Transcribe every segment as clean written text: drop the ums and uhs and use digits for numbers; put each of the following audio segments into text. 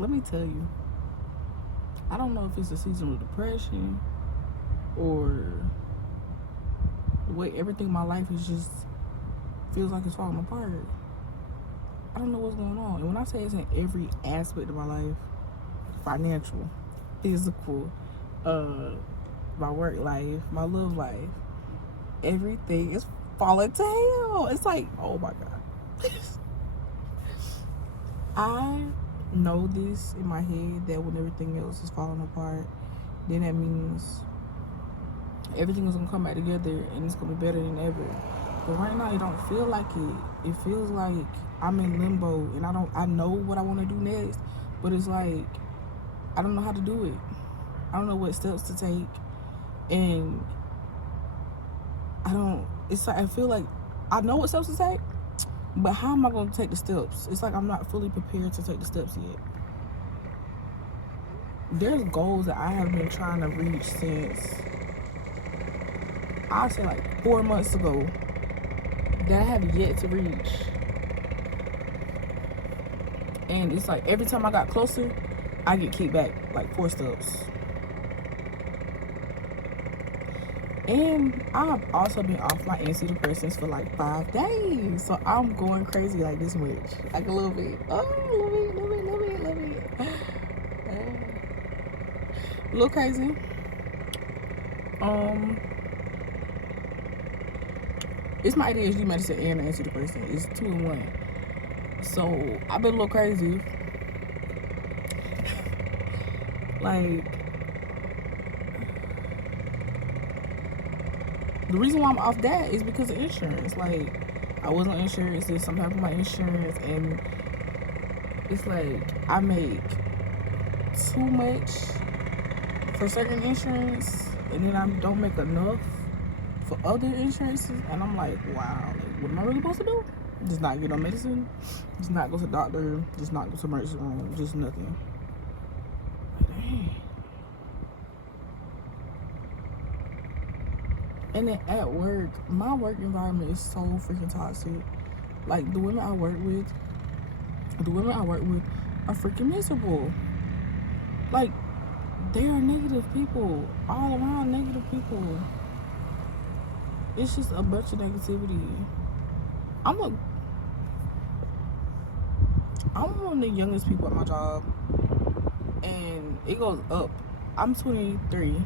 let me tell you, I don't know if it's a seasonal depression or the way everything in my life is just feels like it's falling apart. I don't know what's going on. And when I say it's in every aspect of my life, financial, physical, my work life, my love life, everything is falling to hell. It's like, oh my God. I know this in my head that when everything else is falling apart, then that means everything is gonna come back together and it's gonna be better than ever. But right now it don't feel like it. It feels like I'm in limbo and I know what I wanna do next, but it's like I don't know how to do it. I don't know what steps to take, and it's like I feel like I know what steps to take, but how am I going to take the steps? It's like I'm not fully prepared to take the steps yet. There's goals that I have been trying to reach since, I'll say like 4 months ago, that I have yet to reach. And it's like every time I got closer, I get kicked back like 4 steps. And I've also been off my antidepressants for like 5 days. So I'm going crazy like this much. Like a little bit. Oh, love it. A little crazy. It's my ADHD medicine and antidepressant. It's 2 in 1. So I've been a little crazy. Like, the reason why I'm off that is because of insurance. Like, I was on insurance, there's something happened with my insurance, and it's like I make too much for certain insurance, and then I don't make enough for other insurances, and I'm like, wow, like, what am I really supposed to do? Just not get on medicine, just not go to the doctor, just not go to the emergency room, just nothing. Dang. And then at work, my work environment is so freaking toxic. Like, the women I work with are freaking miserable. Like, they are negative people, all around negative people. It's just a bunch of negativity. I'm one of the youngest people at my job, and it goes up. I'm 23.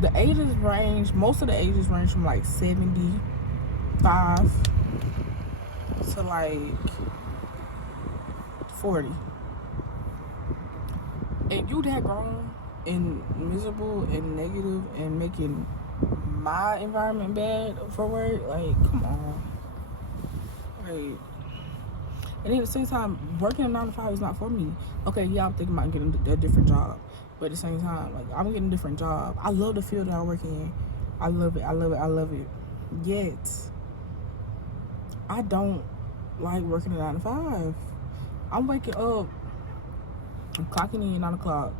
The ages range, most of the ages range from like 75 to like 40. And you that grown and miserable and negative and making my environment bad for work, like, come on. Like, and at the same time, working a 9 to 5 is not for me. Okay, yeah, I'm thinking about getting a different job. But at the same time, like, I'm getting a different job. I love the field that I work in. I love it. Yet, I don't like working a 9 to 5. I'm waking up, I'm clocking in 9 o'clock,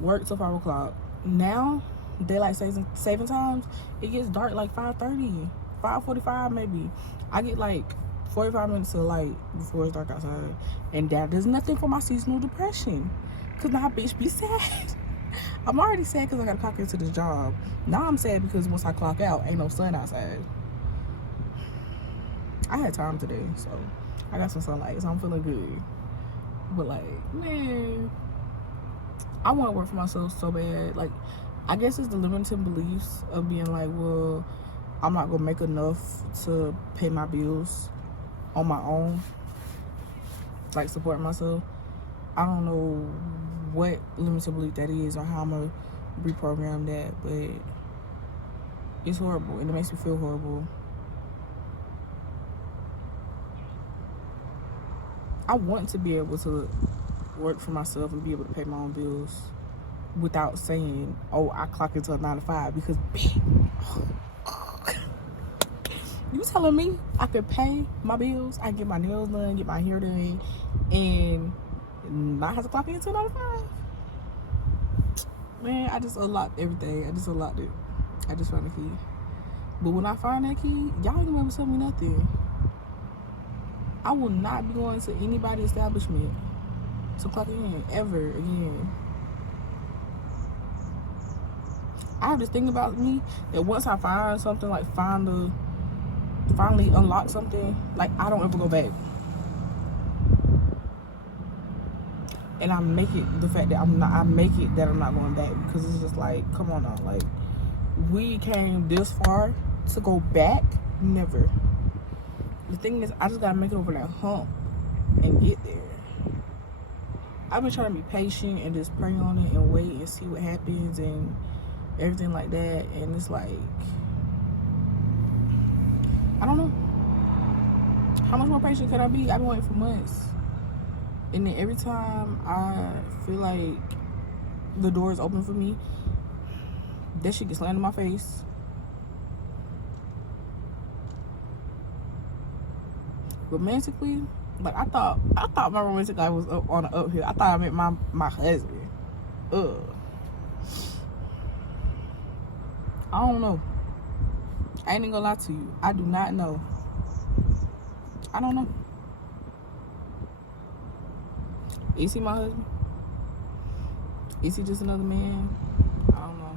work till 5 o'clock. Now, daylight saving times, it gets dark like 5:30, 5:45 maybe. I get like 45 minutes to light before it's dark outside. And that does nothing for my seasonal depression. Cause now bitch be sad. I'm already sad because I gotta clock into this job. Now I'm sad because once I clock out, ain't no sun outside. I had time today, so I got some sunlight, so I'm feeling good. But like, man, I want to work for myself so bad. Like, I guess it's the limiting beliefs of being like, well, I'm not gonna make enough to pay my bills on my own, like support myself. I don't know what limiting belief that is or how I'm gonna reprogram that, but it's horrible and it makes me feel horrible. I want to be able to work for myself and be able to pay my own bills without saying, oh, I clock into a 9 to 5, because you telling me I could pay my bills, I get my nails done, get my hair done, and not have to clock into a 9 to 5? Man, I just unlocked everything. I just unlocked it. I just found the key. But when I find that key, y'all ain't gonna be able to tell me nothing. I will not be going to anybody's establishment. to clock in ever again. I have this thing about me that once I find something, like finally unlock something, like I don't ever go back. And I make it the fact that I'm not going back, because it's just like, come on now, like we came this far to go back, never. The thing is, I just gotta make it over that hump and get there. I've been trying to be patient and just pray on it and wait and see what happens and everything like that, and it's like, I don't know how much more patient could I be. I've been waiting for months, and then every time I feel like the door is open for me, that shit gets slammed in my face. Romantically, like I thought my romantic life was up on the uphill. I thought I met my husband. I don't know. I ain't even gonna lie to you. I do not know. I don't know. Is he my husband? Is he just another man? I don't know.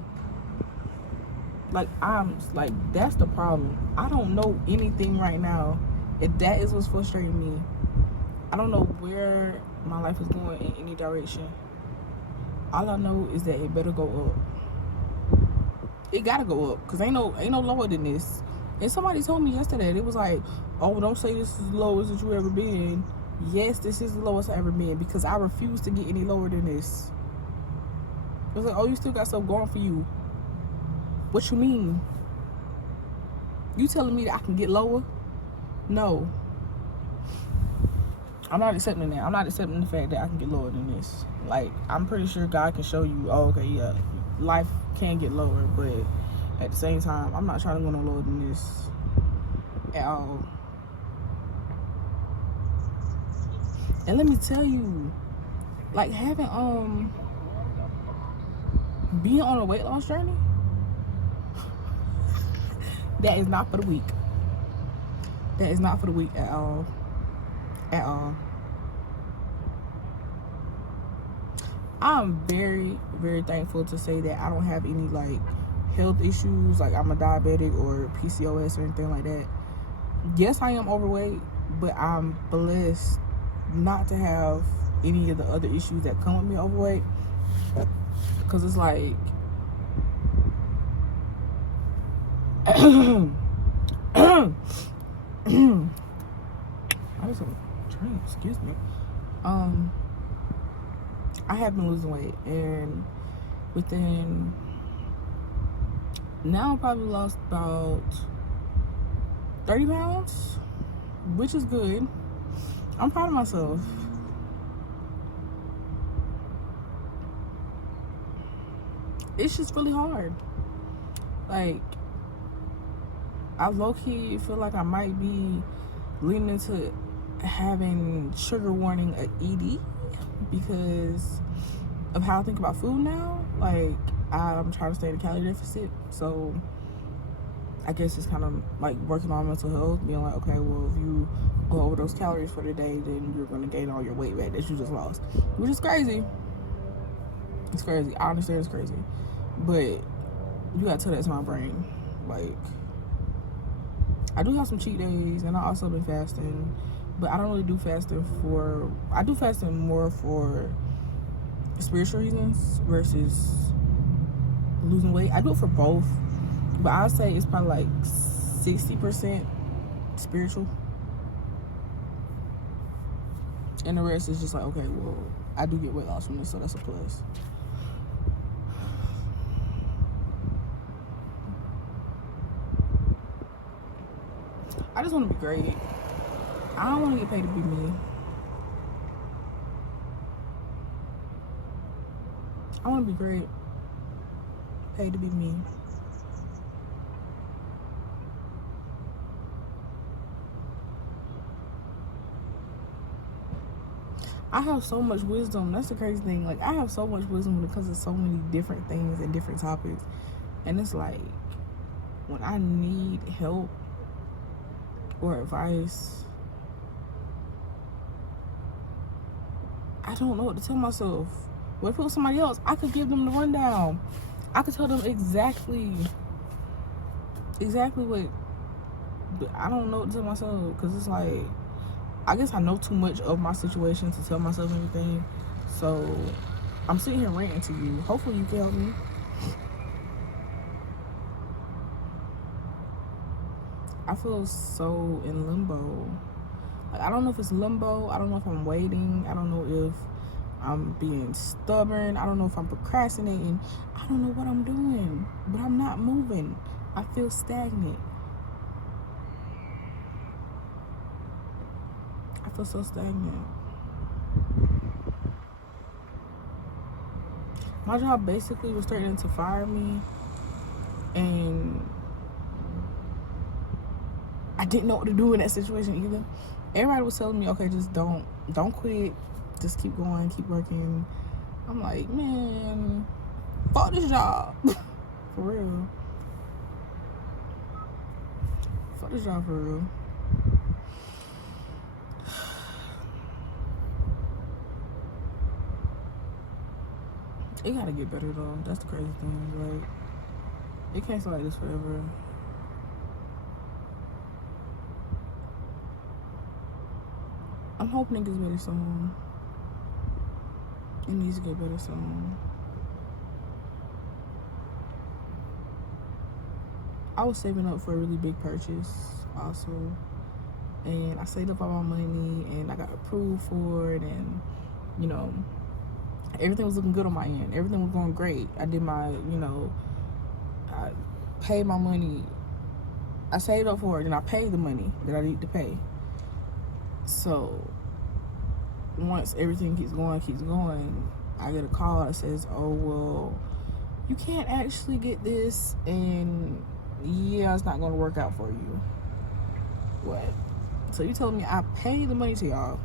Like, that's the problem. I don't know anything right now. If that is what's frustrating me, I don't know where my life is going in any direction. All I know is that it better go up. It gotta go up, cause ain't no lower than this. And somebody told me yesterday, it was like, oh, don't say this is the lowest that you ever been. Yes, this is the lowest I ever been, because I refuse to get any lower than this. It was like, oh, you still got stuff going for you. What you mean? You telling me that I can get lower? No. I'm not accepting that. I'm not accepting the fact that I can get lower than this. Like, I'm pretty sure God can show you, oh, okay, yeah, life can get lower, but at the same time, I'm not trying to go no lower than this at all. And let me tell you, like, having being on a weight loss journey, that is not for the weak. That is not for the weak at all. At all. I'm very, very thankful to say that I don't have any like health issues, like I'm a diabetic or PCOS or anything like that. Yes, I am overweight, but I'm blessed not to have any of the other issues that come with me overweight. Because it's like I just want to drink, excuse me. I have been losing weight, and within now I probably lost about 30 pounds, which is good. I'm proud of myself. It's just really hard. Like, I low-key feel like I might be leaning into having trigger warning a ED because of how I think about food now. Like, I'm trying to stay in a calorie deficit, so I guess it's kind of like working on mental health, being like, okay, well, if you go over those calories for the day, then you're going to gain all your weight back that you just lost, which is crazy. It's crazy. I understand it's crazy, but you gotta tell that to my brain. Like, I do have some cheat days, and I also been fasting, but I don't really do fasting for, I do fasting more for spiritual reasons versus losing weight. I do it for both, but I'd say it's probably like 60% spiritual, and the rest is just like, okay, well, I do get weight loss from this, so that's a plus. I just want to be great. I don't want to get paid to be me. I want to be great. Paid to be me. I have so much wisdom. That's the crazy thing. Like, I have so much wisdom because of so many different things and different topics. And it's like, when I need help or advice, I don't know what to tell myself. What if it was somebody else? I could give them the rundown. I could tell them exactly what. But I don't know what to tell myself, because it's like, I guess I know too much of my situation to tell myself anything. So I'm sitting here ranting to you. Hopefully you can help me. I feel so in limbo. Like, I don't know if it's limbo. I don't know if I'm waiting. I don't know if I'm being stubborn. I don't know if I'm procrastinating. I don't know what I'm doing, but I'm not moving. I feel stagnant. I feel so stagnant. My job basically was threatening to fire me, and I didn't know what to do in that situation either. Everybody was telling me, okay, just don't quit. Just keep going, keep working. I'm like, man, fuck this job. For real. Fuck this job for real. It gotta get better though. That's the crazy thing. Like, it can't stay like this forever. I'm hoping it gets better soon. It needs to get better soon. I was saving up for a really big purchase also. And I saved up all my money and I got approved for it, and you know, everything was looking good on my end. Everything was going great. I did my, I paid my money. I saved up for it and I paid the money that I need to pay. So once everything keeps going, I get a call that says, oh, well, you can't actually get this, and yeah, it's not going to work out for you. What? So you telling me I paid the money to y'all,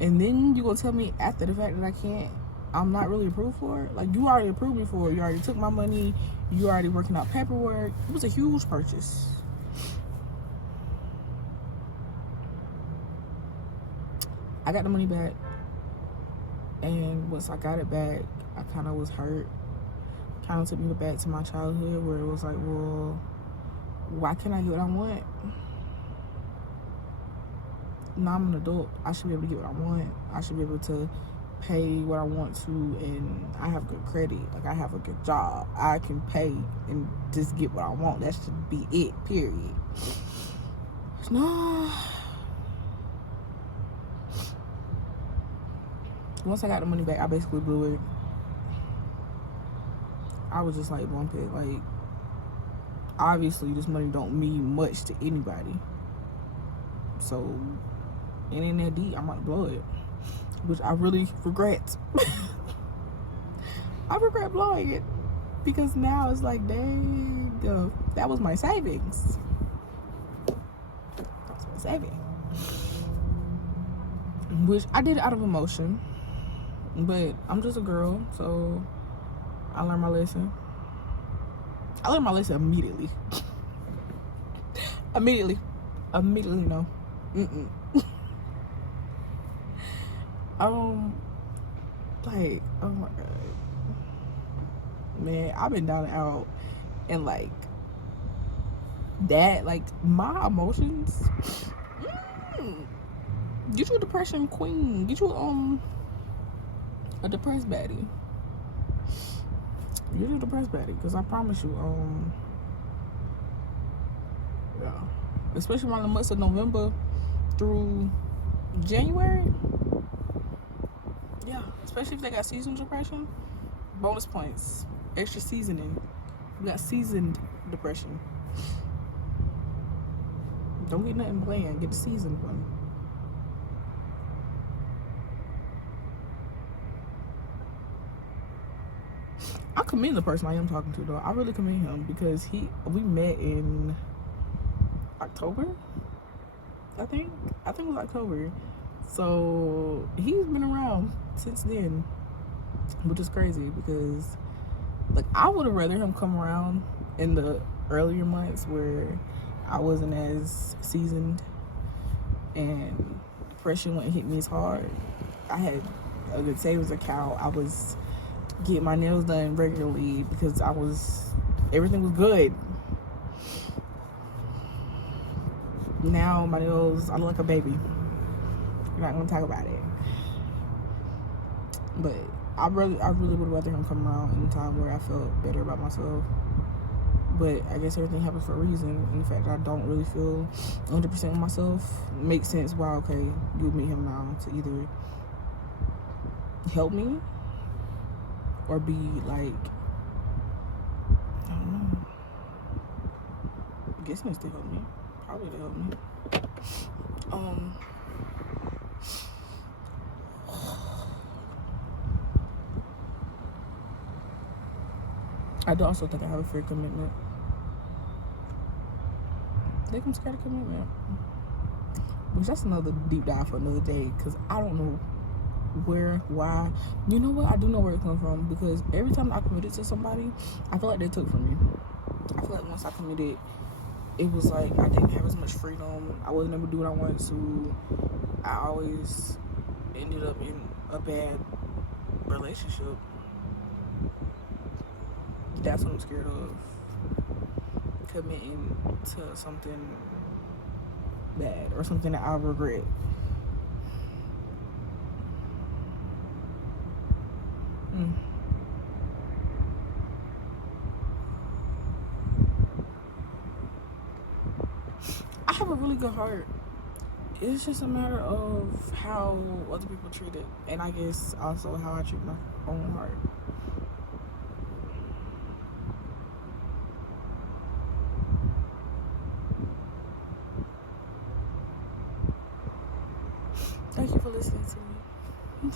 and then you gonna tell me after the fact that I'm not really approved for it? Like, you already approved me for it. You already took my money. You already working out paperwork. It was a huge purchase. I got the money back, and once I got it back, I kind of was hurt. Kind of took me back to my childhood, where it was like, well, why can't I get what I want? Now I'm an adult. I should be able to get what I want. I should be able to pay what I want to, and I have good credit. Like, I have a good job. I can pay and just get what I want. That should be it, period. No. Once I got the money back, I basically blew it. I was just like, bump it. Like, obviously this money don't mean much to anybody, so it ain't that deep. I'm about to blow it, which I really regret. I regret blowing it, because now it's like, dang, that was my savings. That was my savings. Which I did it out of emotion, but I'm just a girl, so I learned my lesson. I learned my lesson immediately. Immediately, no. Like, oh my god, man, I've been down and out, and like that, like, my emotions. Get you a depression queen. Get you a depressed baddie. Get you a depressed baddie, because I promise you, yeah, especially around the months of November through January. Yeah, especially if they got seasonal depression, bonus points, extra seasoning. We got seasoned depression. Don't get nothing bland, get the seasoned one. I commend the person I am talking to, though. I really commend him, because we met in October, I think it was October. So he's been around since then, which is crazy, because like, I would have rather him come around in the earlier months where I wasn't as seasoned and depression wouldn't hit me as hard. I had a good savings account. I was getting my nails done regularly because everything was good. Now my nails, I look like a baby. We're not gonna talk about it. But I really would rather him come around in a time where I felt better about myself. But I guess everything happens for a reason. And the fact that I don't really feel 100% with myself makes sense why, okay, you would meet him now to either help me or be like, I don't know. I guess it's to help me. Probably to help me. I do also think I have a fear of commitment. I think I'm scared of commitment. Which that's another deep dive for another day, because I don't know where, why. You know what? I do know where it comes from, because every time I committed to somebody, I feel like they took from me. I feel like once I committed, it was like I didn't have as much freedom. I wasn't able to do what I wanted to. I always ended up in a bad relationship. That's what I'm scared of. Committing to something bad or something that I regret. I have a really good heart. It's just a matter of how other people treat it, and I guess also how I treat my own heart. Thank you for listening to me.